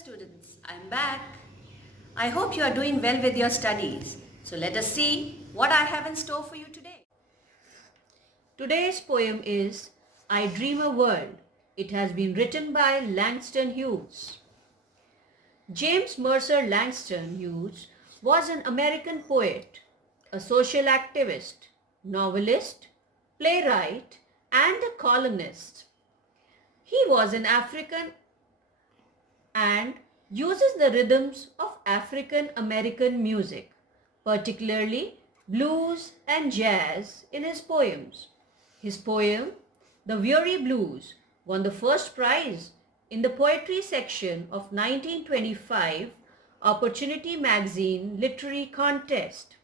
students, I'm back. I hope you are doing well with your studies. So let us see what I have in store for you today. Today's poem is I Dream a World. It has been written by Langston Hughes. James Mercer Langston Hughes was an American poet, a social activist, novelist, playwright, and a columnist. He was an African and uses the rhythms of African American music, particularly blues and jazz, in his poems. His poem, The Weary Blues, won the first prize in the poetry section of 1925 Opportunity Magazine Literary Contest.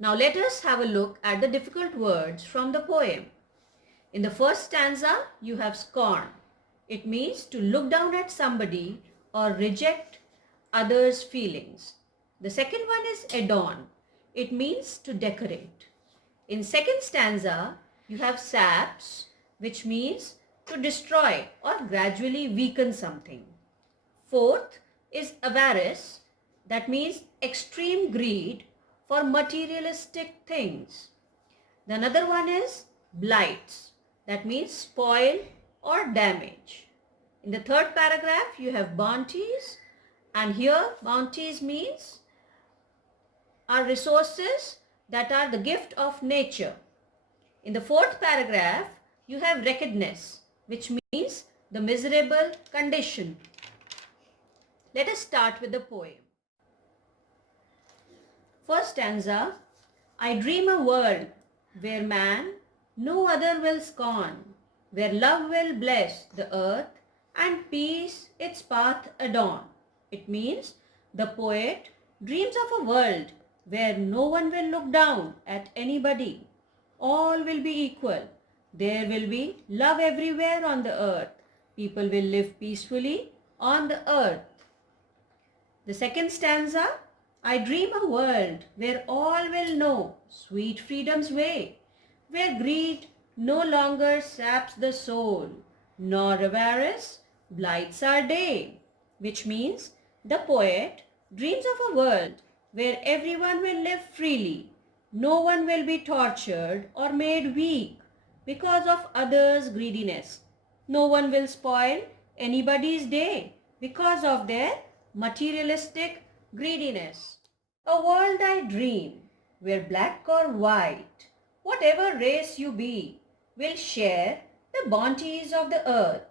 Now let us have a look at the difficult words from the poem. In the first stanza, you have scorn. It means to look down at somebody or reject others' feelings. The second one is adorn. It means to decorate. In second stanza, you have saps, which means to destroy or gradually weaken something. Fourth is avarice. That means extreme greed for materialistic things. The another one is blights. That means spoil or damage. In the third paragraph, you have bounties, and here bounties means are resources that are the gift of nature. In the fourth paragraph, you have wretchedness, which means the miserable condition. Let us start with the poem. First stanza, I dream a world where man no other will scorn, where love will bless the earth and peace its path adorn. It means the poet dreams of a world where no one will look down at anybody. All will be equal. There will be love everywhere on the earth. People will live peacefully on the earth. The second stanza, I dream a world where all will know sweet freedom's way, where greed no longer saps the soul, nor avarice blights our day, which means the poet dreams of a world where everyone will live freely, no one will be tortured or made weak because of others' greediness, no one will spoil anybody's day because of their materialistic greediness. A world I dream where black or white, whatever race you be, will share the bounties of the earth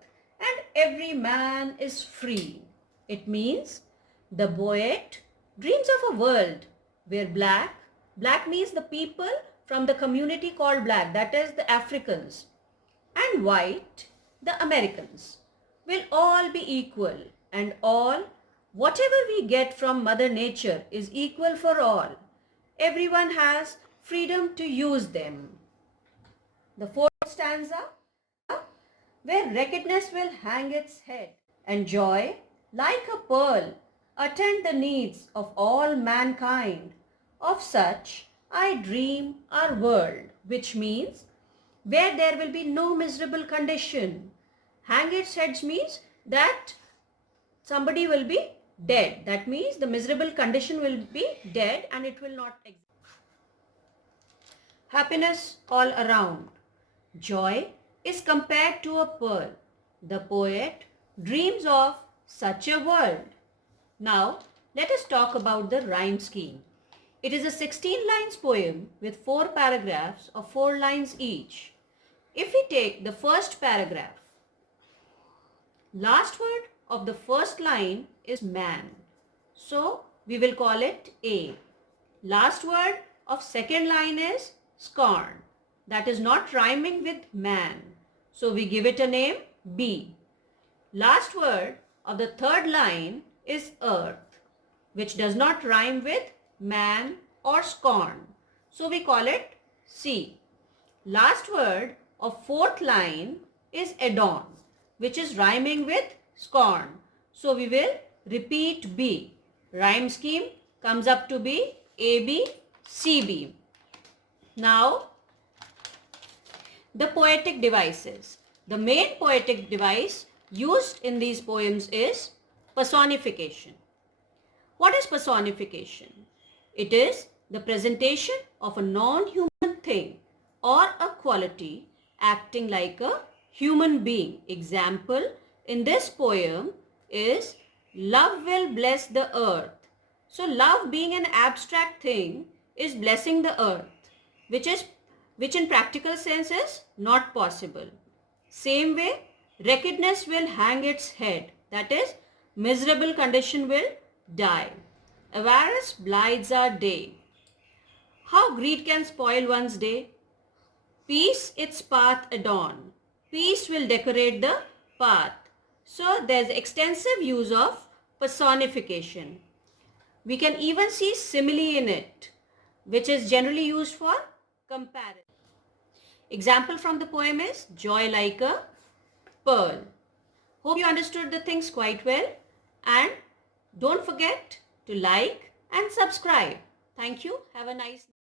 and every man is free. It means the poet dreams of a world where black means the people from the community called black, that is the Africans, and white, the Americans, will all be equal, and all, whatever we get from Mother Nature is equal for all. Everyone has freedom to use them. The fourth stanza, where wickedness will hang its head and joy, like a pearl, attend the needs of all mankind. Of such I dream our world, which means where there will be no miserable condition. Hang its head means that somebody will be dead. That means the miserable condition will be dead and it will not exist. Happiness all around. Joy is compared to a pearl. The poet dreams of such a world. Now, let us talk about the rhyme scheme. It is a 16 lines poem with 4 paragraphs of 4 lines each. If we take the first paragraph, last word of the first line is man. So, we will call it A. Last word of second line is scorn. That is not rhyming with man. So, we give it a name B. Last word of the third line is earth, which does not rhyme with man or scorn. So, we call it C. Last word of fourth line is adorn, which is rhyming with scorn. So, we will repeat B. Rhyme scheme comes up to be AB, CB. Now, the poetic devices. The main poetic device used in these poems is Personification. What is personification? It is the presentation of a non-human thing or a quality acting like a human being. Example in this poem is love will bless the earth. So love being an abstract thing is blessing the earth, which in practical sense is not possible. Same way, wretchedness will hang its head, that is, miserable condition will die. Avarice blights our day. How greed can spoil one's day? Peace its path adorn. Peace will decorate the path. So there's extensive use of personification. We can even see simile in it, which is generally used for comparison. Example from the poem is joy like a pearl. Hope you understood the things quite well, and don't forget to like and subscribe. Thank you. Have a nice day.